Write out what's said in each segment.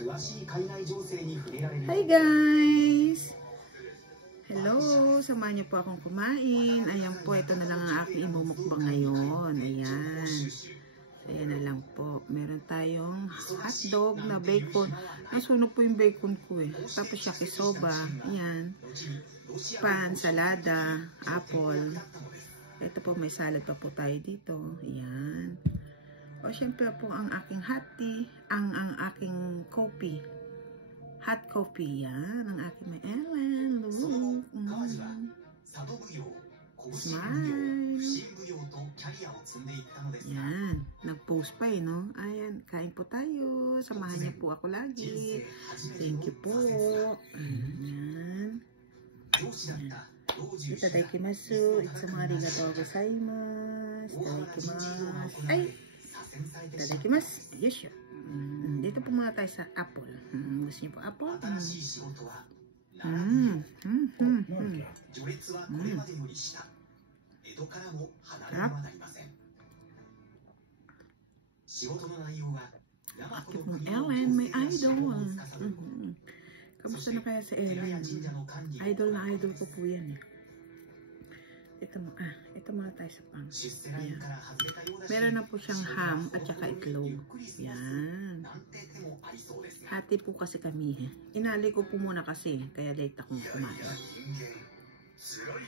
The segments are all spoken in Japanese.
Hi guys! Hello! Samahan niyo po akong kumain. Ayan po, ito na lang ang aking imumukbang ngayon. Ayan. Ayan na lang po. Meron tayong hotdog na bacon. Nasunog po yung bacon ko eh. Tapos yakisoba. Ayan. Pan, salada, apple. Ito po, may salad pa po tayo dito. Ayan. O, syempre po ang aking hot tea, ang aking coffee. Hot coffee, yan. Ang aking may Ellen. Look. Smile. Yan. Nag-post pa eh, no? Ayan. Kain po tayo. Samahan niyo po ako lagi. Thank you po. Ayan. Itadakimasu. Itsumaarigatou gozaimasu. Itadakimasu. Ay! Itadakimasu. Yosho. Dito po muna tayo sa apple. Gusto niyo po apple? Akit mong Ellen, may idol. Kamusta na kaya sa Ellen? Idol na idol ko po yan eh. Ito muna tayo sa pang. Yan. Meron na po siyang ham at saka itlog. Yan. Hati po kasi kami. Inali ko po muna kasi, kaya late akong kumain. Sarap.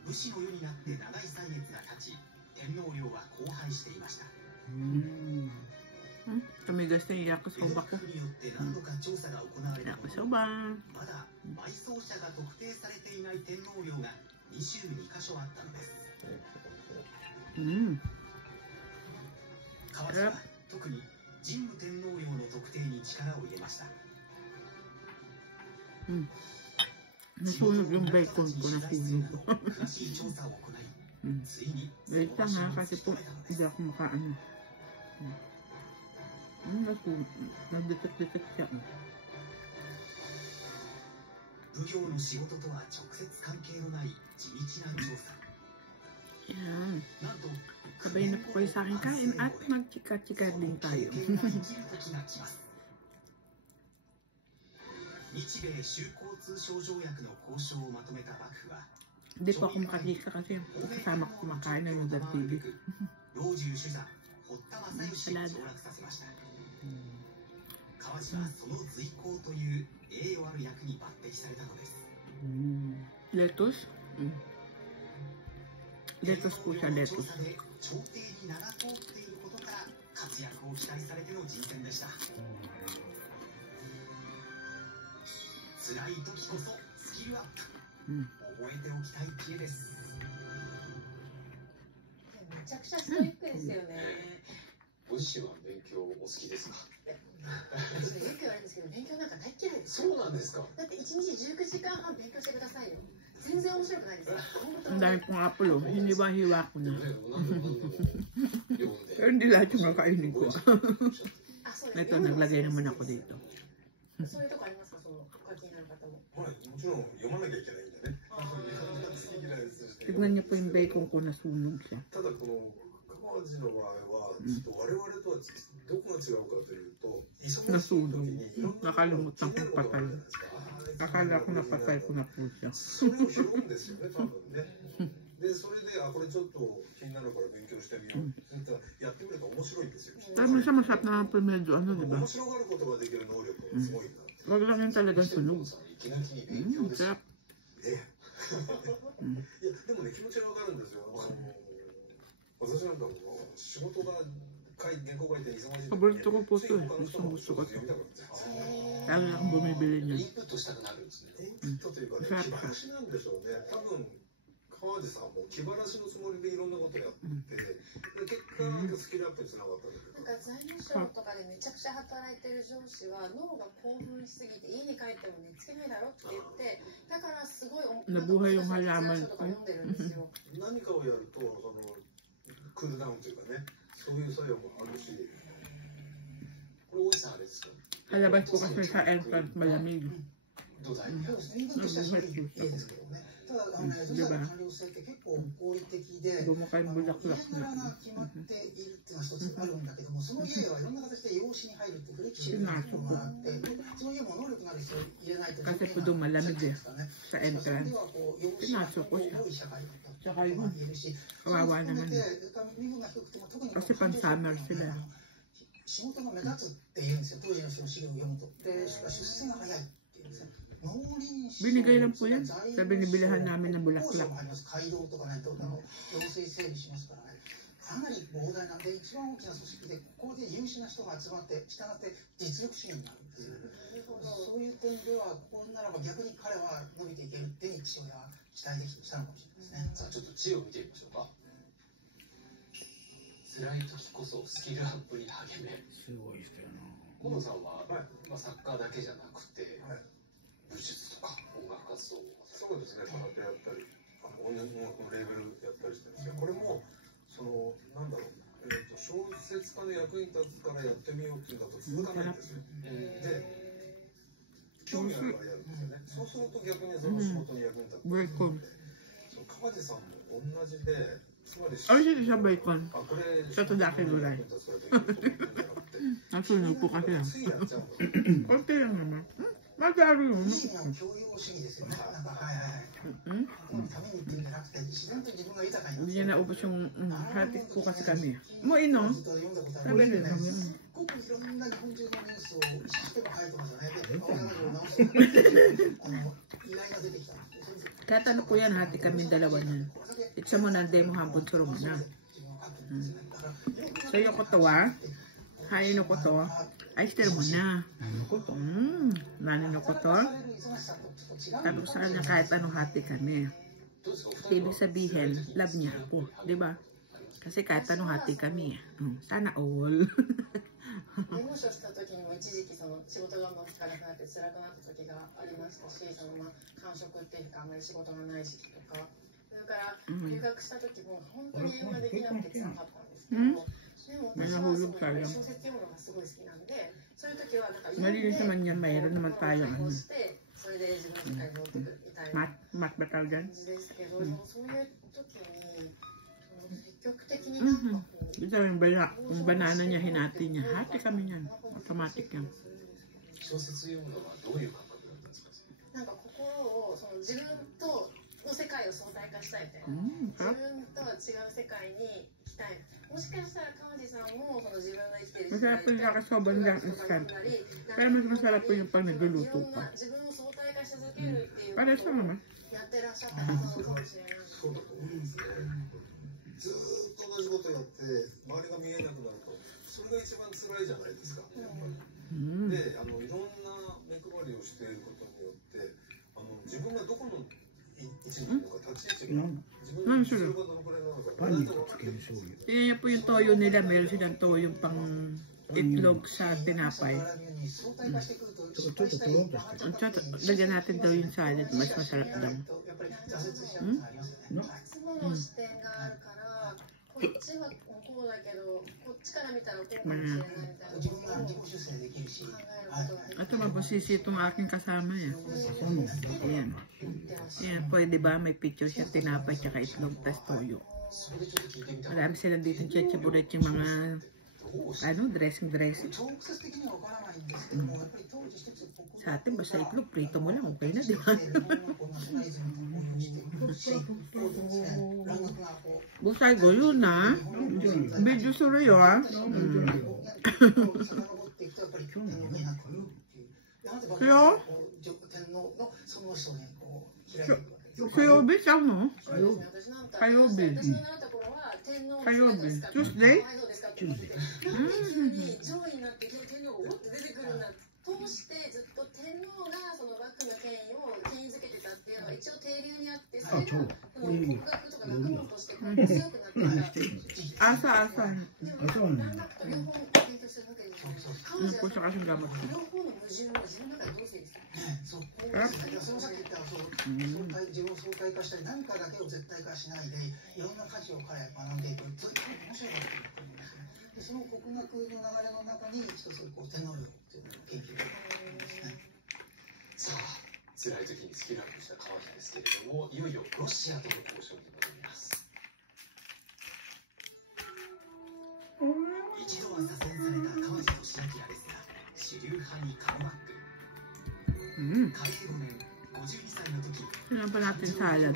武士の世になって長い歳月が経ち、天皇陵は荒廃していました。Tumigas na yung yakisoba ko. Yakisoba. まだ埋葬者が特定されていない天皇陵が22カ所あったのです。川島は特に神武天皇陵の特定に力を入れました。Nasunog yung bacon ko, nasunog ko. Wait lang ha, kasi po hindi ako makaano. Nasunog, nagdetect siya. Yan. Sabay na po kayo sa akin kain at magchika-chika din tayo. Hindi po ako makakita kasi kasama ko kumakain ng Noodle TV. Salada. Lettuce? Lettuce po siya, lettuce.めちゃくちゃストイックですよね。ご自身は勉強お好きですか？私よく言われるんですけど、勉強なんか大嫌いです。そうなんですか？だって1日19時間半勉強してくださいよ。全然面白くないです。Ang dami pong apple oh. Hiniwa-hiwa ko na. Pero hindi lahat yung makainin ko. Ito, naglagay naman ako dito. そういうとこありますか、そのお書きになる方も。はい、もちろん読まなきゃいけないんでね。Tignan niyo po yung bacon ko, nasunog siya. ただこの川地の場合はちょっと我々とはどこが違うかというと、nasunog. Nakalimutan kong patay. Akala ko napatay ko na po siya. それを拾うんですよね、多分ね。で、それでこれちょっと気になるから勉強してみようってやってみると面白いんですよ。Tama siya, masarap na ang medyo ano, di ba? 面白がることができる能力がすごいな。Wag lang yung talagang sunog. Sarap. いや、でもね、気持ちはわかるんですよ。私なんかも仕事が原稿書いて忙しい。Paborito ko po ito eh. Gusto ko ito. Lalo na akong bumibili niya. インプットしたくなるんですね。インプットというかね、気晴らしなんでしょうね。多分川地さんも気晴らしのつもりでいろんなことやって、結果スキルアップにつながったんだけど。なんか財務省とかでめちゃくちゃ働いてる上司は脳が興奮しすぎて家に帰っても寝つけないだろって言って、だからすごいnabuhay yung halaman ko. 何かをやるとそのクールダウンというかね、そういう作用もあるし。Kalabas ko kasi sa entrance malamig. Diba? Bumukay bulaklak na. Pinasok ko. Kasi po doon malamig eh. Sa entrance. Pinasok ko siya. Tsaka yun. Kawawa naman. Kasi pang summer sila. 仕事が目立つって言うんですよ、当時の人の資料を読むと。で、出世が早いっていうんですね。農林 Binigay lang po yan sa binibilihan namin ng bulaklak. 街道とかないと行政整備しますからね。かなり膨大なで一番大きな組織でここで優秀な人が集まって従って実力主義になるんですよ。そういう点ではここならば逆に彼は伸びていけるって父親は期待できたのかもしれないですね。さあちょっと知恵を見てみましょうか。辛い時こそスキルアップに励め。すごい人やな。河野さんは、サッカーだけじゃなくて、武術とか音楽活動もそうですね、空手やったり、音楽のレーベルやったりしてですね、これもそのなんだろう、小説家の役に立つからやってみようっていうんだと続かないんですよ。で、興味あるからやるんですよね。そうすると逆にその仕事に役に立つので、川地さんも同じで。Ay, siya bacon. Sa tudaki gulay. Nasunog po kasi lang. Konti lang naman. Magkaro yun. Hindi niya naubos yung hatik po kasi kami. Mo ino? Sabi rin kami. Kaya talo po yan, hati kami dalawa niyan. Itsa mo na demo hambon sa room na. So yung koto hain no koto, ay stero mo na. Nani no koto. Tapos sa kanya kahit anong hati kami. Ibig sabihin, love niya ako, di ba? Kasi kahit anong hati kami. Sana all. 弁護士をした時にも一時期その仕事がうまくいかなくなって辛くなった時がありましたし、その間食っていうかあんまり仕事がない時期とか、それから留学した時も本当に英語ができなくて辛かったんですけど、でも私はすごい小説読むのがすごい好きなんで、そういう時はなんか読んでこうしてそれで自分の世界に戻ってくるみたいな感じでしたけど、そういう時に積極的になんかこう Ito yung banana niya, hinati niya. Hati kami niyan. Automatic yan. 小説読むのはどういう感覚なんですか？なんか心をその自分との世界を相対化したいみたいな。自分とは違う世界に行きたい。もしかしたら川地さんもその自分の生きてる世界 Masarap po yung nakasoban lang instant. Pero mas masarap po yung pag nagluluto pa. 自分を相対化し続けるっていう Para sa naman. やってらっしゃった方なのかもしれない。そうだと思うんですね。ずっと同じことやって周りが見えなくなるとそれが一番辛いじゃないですか、やっぱり。で、いろんな目配りをしていることによって自分がどこの位置にいるのか立ち位置が自分の後ろがどのくらいなのか何と分かってる。 Yan po yung toyo nila. Meron silang toyo pang itlog sa tinapay. Lagyan natin daw yung salad. Mas masarap daw. こっちはこうだけど、こっちから見たらこうかもしれないみたいな。自分が自己修正できるし。Ito mabusisi itong aking kasama eh. Ayan. Ayan, pwede ba may picture siya, tinapay, tsaka itlog, tas toyo. Marami sila dito chichiburit yung mga dressing. Sa atin, basta itlog, prito mo lang, okay na, di ba? Busay go yun na. Video suru yun. Kaya? Kayobi siya mo? Kayobi. Tuesday? Tuesday. 通してずっと天皇がその幕府の権威を権威づけてたっていうのは一応定流にあって、それが国学とか学問として強くなってきた。朝。でも何学と両方勉強するわけですよ。彼女は両方の矛盾を自分の中でどう整理する？そう。さっき言った自分を相対化したり何かだけを絶対化しないでいろんな価値を彼は学んでいく。ずっと面白いなと思いますね。その国学の流れの中に一つこうテノールというのを研究がありますね。さあ、辛い時にスキルアップした川地ですけれども、いよいよロシアとの交渉に臨みます。一度は左遷された川地俊明ですが、主流派にカムバック。開始5年、52歳の時、Kailan pa natin salad?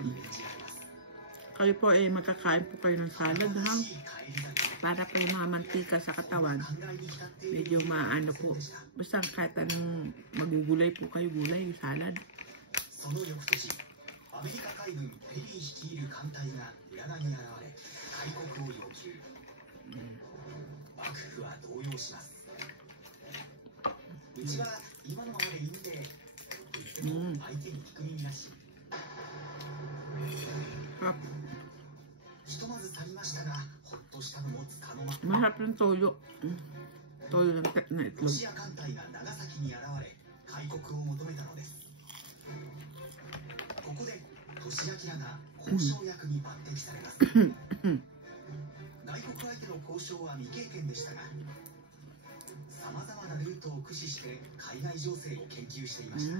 Kayo po ay makakain po kayo ng salad, ha? Para po yung mga mantika sa katawan. Medyo maano po. Basta kahit anong magugulay po kayo, gulay, salad. その翌年、アメリカ海軍ペリー率いる艦隊が浦賀に現れ、開国を要求。幕府は動揺します。うちは今のままでいいんで、と言っても相手に聞く耳なし。ひとまず去りましたが、ほっとしたのもつかの間。Masarap yung toyo. Toyo ng na ロ itlog. シア艦隊が長崎に現れ、開国を求めたのです。ここで俊明が交渉役に抜擢されます。外国相手の交渉は未経験でしたが、さまざまなルートを駆使して海外情勢を研究していました。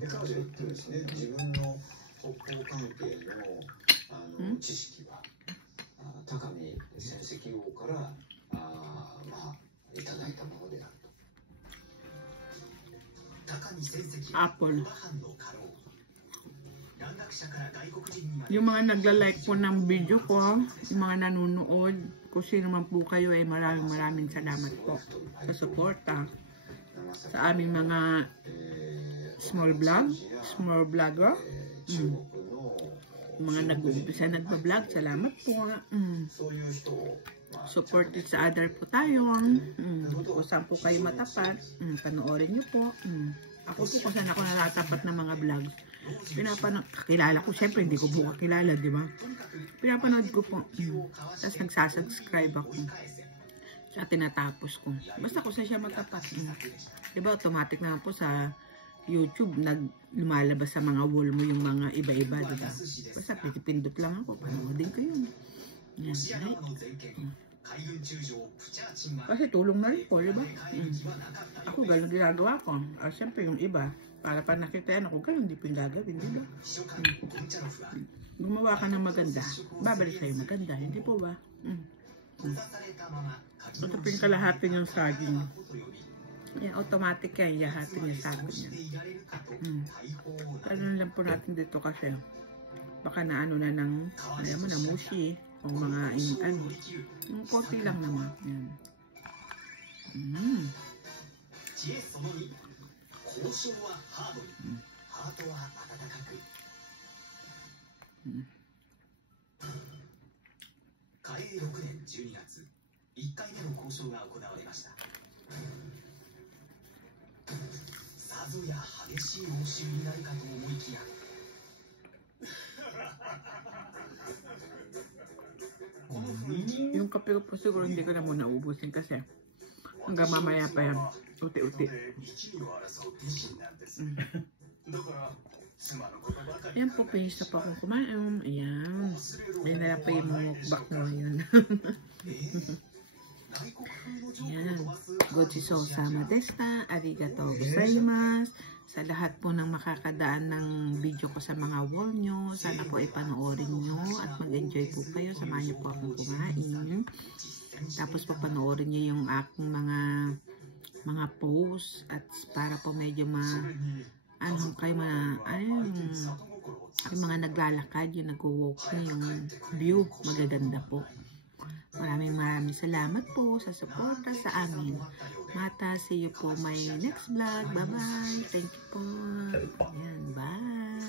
彼女言ってるですね、自分の北方関係の知識は高見先石王からいただいたものであると。高見先石は古馬藩の家老。蘭学者から外国人にまで Yung mga nagla-like po ng video ko, yung mga nanonood, kung sino man po kayo ay maraming salamat po sa suporta sa aming mga small vlogger. Mga nag-uumpisa nagpa-vlog, salamat po. Supported sa other po tayo. Kung saan po kayo matapat, panoorin nyo po. Ako po kung saan ako natatapat ng mga vlogs. Kakilala ko, syempre hindi ko po kakilala, di ba? Pinapanood ko po. Tapos nagsasubscribe ako sa tinatapos ko. Basta kung saan siya matapat. Di ba, automatic na po sa YouTube, lumalabas sa mga wall mo yung mga iba-iba, di ba? Basta pindot lang ako, panoodin ko yun. Yan, right? Kasi tulong na rin po, di ba? Ako, gano'n ginagawa ko. Siyempre yung iba, para pa nakita yan ako, gano'n hindi pinagagawin, di ba? Gumawa ka ng maganda, babalik sa'yo maganda, hindi po ba? Ito po yung kalahati yung saging. Yan, automatic yan, yahati niya sa akin yan. Ano lang po natin dito kasi, baka na ano na ng, alam mo na, mushi, o mga, yung konti lang naman. Yan.開永6年12月、1回目の交渉が行われました。さぞや激しい応酬になるかと思いきや、yung kape ko po siguro hindi ko na muna ubusin kasi hanggang mamaya pa yan, uti-uti. Ayan po, finish na po akong kumain. Ayan, may na pa yung mukbak mo yun. Ayan, gochisousama deshita, arigatou gozaimasu. Sa lahat po ng makakadaan ng video ko sa mga wall nyo, sana po ipanoorin nyo at mag-enjoy po kayo. Samahan nyo po akong kumain. Tapos po panoorin nyo yung aking mga posts at para po medyo yung mga naglalakad, yung nag-walk nyo, yung view, magaganda po. Maraming salamat po sa suporta sa amin. Mata, see you po my next vlog. Bye-bye. Thank you po. Ayan, bye.